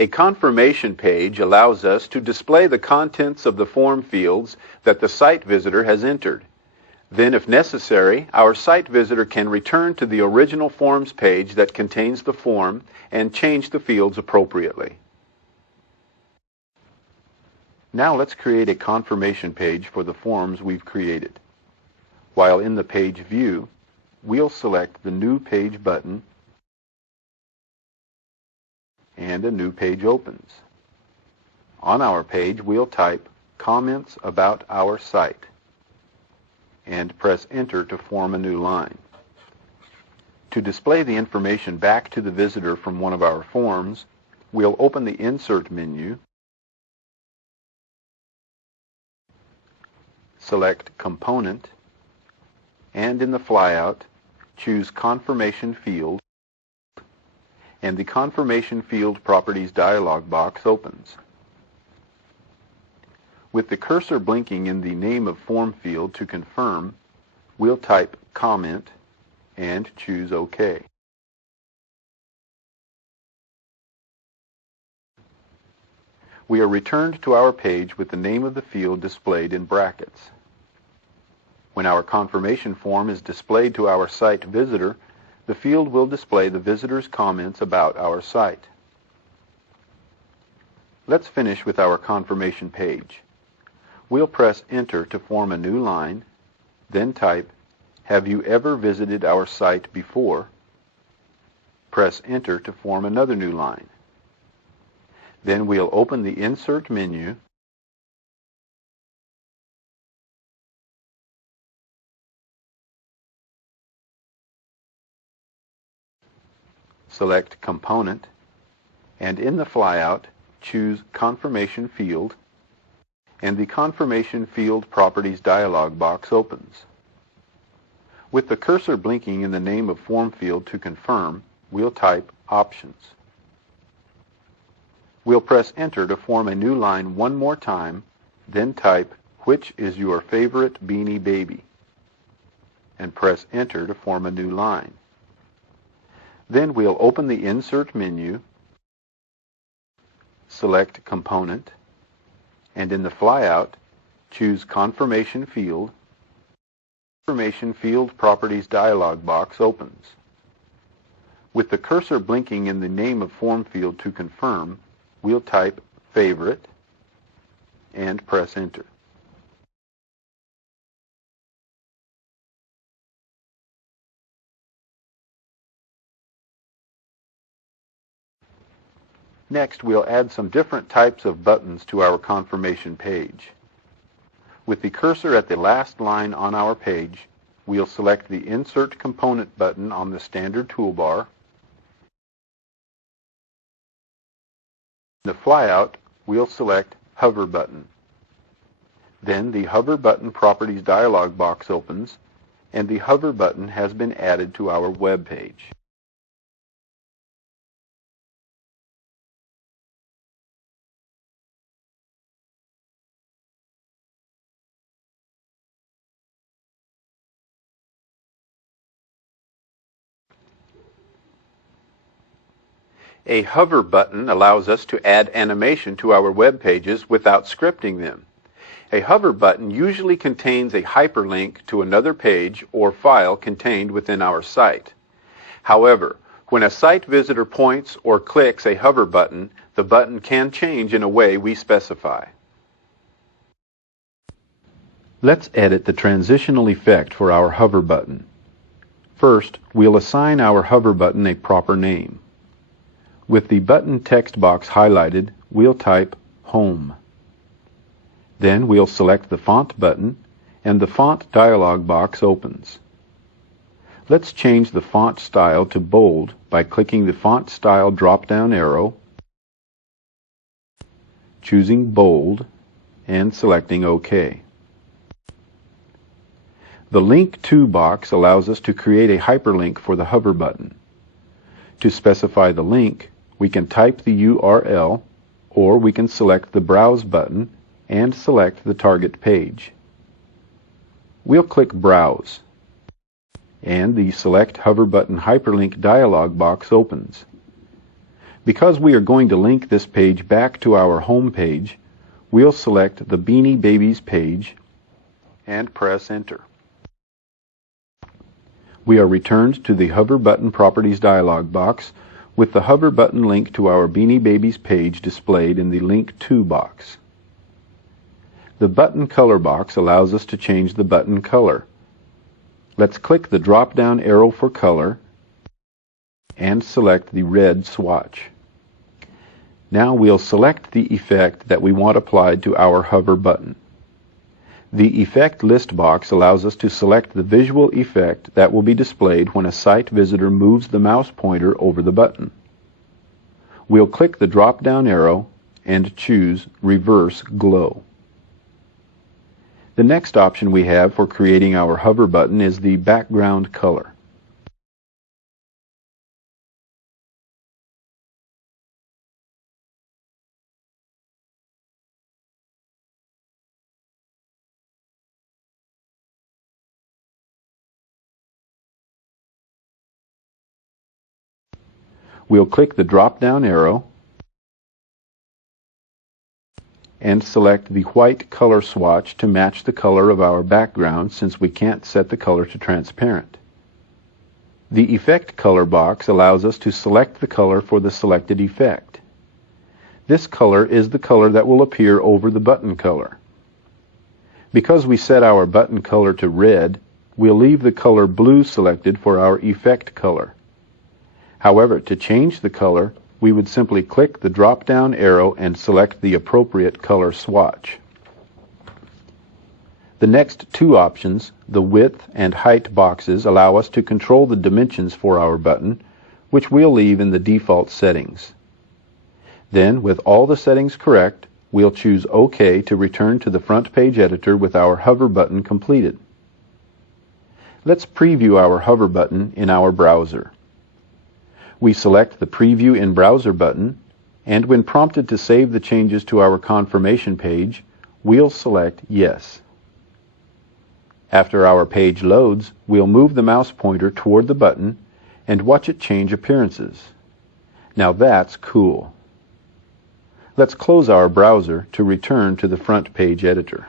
A confirmation page allows us to display the contents of the form fields that the site visitor has entered. Then, if necessary, our site visitor can return to the original forms page that contains the form and change the fields appropriately. Now let's create a confirmation page for the forms we've created. While in the page view, we'll select the New Page button and a new page opens. On our page, we'll type Comments about our site and press Enter to form a new line. To display the information back to the visitor from one of our forms, we'll open the Insert menu, select Component, and in the flyout, choose Confirmation Field, and the Confirmation Field Properties dialog box opens. With the cursor blinking in the Name of Form field to confirm, we'll type Comment and choose OK. We are returned to our page with the name of the field displayed in brackets. When our confirmation form is displayed to our site visitor, the field will display the visitor's comments about our site. Let's finish with our confirmation page. We'll press Enter to form a new line, then type, Have you ever visited our site before? Press Enter to form another new line. Then we'll open the Insert menu, select Component, and in the flyout, choose Confirmation Field, and the Confirmation Field Properties dialog box opens. With the cursor blinking in the Name of Form field to confirm, we'll type Options. We'll press Enter to form a new line one more time, then type, Which is your favorite Beanie Baby? And press Enter to form a new line. Then we'll open the Insert menu, select Component, and in the flyout, choose Confirmation Field. Confirmation Field Properties dialog box opens. With the cursor blinking in the Name of Form field to confirm, we'll type Favorite and press Enter. Next, we'll add some different types of buttons to our confirmation page. With the cursor at the last line on our page, we'll select the Insert Component button on the standard toolbar. In the flyout, we'll select Hover button. Then the Hover button Properties dialog box opens, and the Hover button has been added to our web page. A hover button allows us to add animation to our web pages without scripting them. A hover button usually contains a hyperlink to another page or file contained within our site. However, when a site visitor points or clicks a hover button, the button can change in a way we specify. Let's edit the transitional effect for our hover button. First, we'll assign our hover button a proper name. With the button text box highlighted, we'll type Home. Then we'll select the Font button, and the Font dialog box opens. Let's change the font style to bold by clicking the Font Style drop-down arrow, choosing Bold, and selecting OK. The Link To box allows us to create a hyperlink for the hover button. To specify the link, we can type the URL, or we can select the Browse button and select the target page. We'll click Browse, and the Select Hover Button Hyperlink dialog box opens. Because we are going to link this page back to our home page, we'll select the Beanie Babies page and press Enter. We are returned to the Hover Button Properties dialog box with the Hover Button link to our Beanie Babies page displayed in the Link To box. The Button Color box allows us to change the button color. Let's click the drop-down arrow for color and select the red swatch. Now we'll select the effect that we want applied to our hover button. The Effect List box allows us to select the visual effect that will be displayed when a site visitor moves the mouse pointer over the button. We'll click the drop-down arrow and choose Reverse Glow. The next option we have for creating our hover button is the background color. We'll click the drop-down arrow and select the white color swatch to match the color of our background, since we can't set the color to transparent. The Effect Color box allows us to select the color for the selected effect. This color is the color that will appear over the button color. Because we set our button color to red, we'll leave the color blue selected for our effect color. However, to change the color, we would simply click the drop-down arrow and select the appropriate color swatch. The next two options, the width and height boxes, allow us to control the dimensions for our button, which we'll leave in the default settings. Then, with all the settings correct, we'll choose OK to return to the front page editor with our hover button completed. Let's preview our hover button in our browser. We select the Preview in Browser button, and when prompted to save the changes to our confirmation page, we'll select Yes. After our page loads, we'll move the mouse pointer toward the button and watch it change appearances. Now that's cool. Let's close our browser to return to the front page editor.